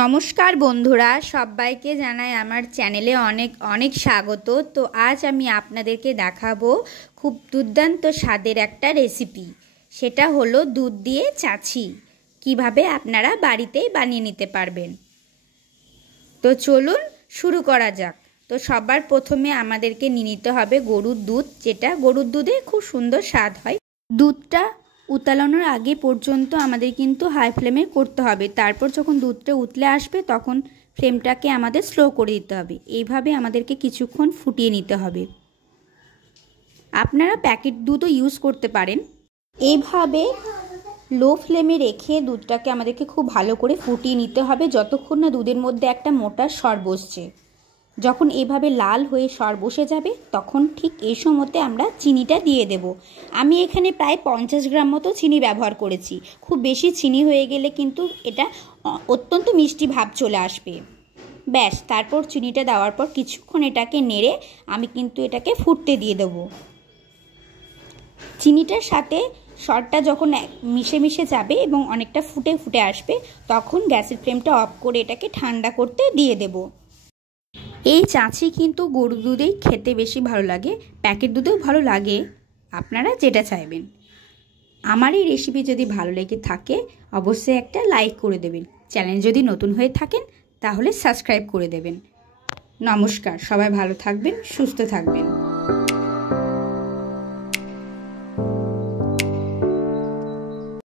নমস্কার বন্ধুরা, সবাইকে জানাই আমার চ্যানেলে অনেক অনেক স্বাগত। তো আজ আমি আপনাদেরকে দেখাবো খুব দুর্দান্ত স্বাদের একটা রেসিপি। সেটা হলো দুধ দিয়ে চাছি, কিভাবে আপনারা বাড়িতেই বানিয়ে নিতে পারবেন। তো চলুন শুরু করা যাক। তো সবার প্রথমে আমাদেরকে নিয়ে নিতে হবে গরুর দুধ, যেটা গরুর দুধে খুব সুন্দর স্বাদ হয়। দুধটা উতলানোর আগে পর্যন্ত আমাদের কিন্তু হাই ফ্লেমে করতে হবে। তারপর যখন দুধটা উতলে আসবে তখন ফ্লেমটাকে আমাদের স্লো করে দিতে হবে। এইভাবে আমাদেরকে কিছুক্ষণ ফুটিয়ে নিতে হবে। আপনারা প্যাকেট দুধও ইউজ করতে পারেন। এইভাবে লো ফ্লেমে রেখে দুধটাকে আমাদেরকে খুব ভালো করে ফুটিয়ে নিতে হবে, যতক্ষণ না দুধের মধ্যে একটা মোটা সর বসছে। যখন এভাবে লাল হয়ে সর বসে যাবে তখন ঠিক এই সময়তে আমরা চিনিটা দিয়ে দেব। আমি এখানে প্রায় 50 গ্রাম মতো চিনি ব্যবহার করেছি। খুব বেশি চিনি হয়ে গেলে কিন্তু এটা অত্যন্ত মিষ্টি ভাব চলে আসবে। ব্যাস, তারপর চিনিটা দেওয়ার পর কিছুক্ষণ এটাকে নেড়ে আমি কিন্তু এটাকে ফুটতে দিয়ে দেব। চিনিটার সাথে সরটা যখন মিশে মিশে যাবে এবং অনেকটা ফুটে ফুটে আসবে তখন গ্যাসের ফ্লেমটা অফ করে এটাকে ঠান্ডা করতে দিয়ে দেব। এই চাছি কিন্তু গরুর দুধেই খেতে বেশি ভালো লাগে, প্যাকেট দুধেও ভালো লাগে, আপনারা যেটা চাইবেন। আমার এই রেসিপি যদি ভালো লেগে থাকে অবশ্যই একটা লাইক করে দেবেন। চ্যানেল যদি নতুন হয়ে থাকেন তাহলে সাবস্ক্রাইব করে দেবেন। নমস্কার, সবাই ভালো থাকবেন, সুস্থ থাকবেন।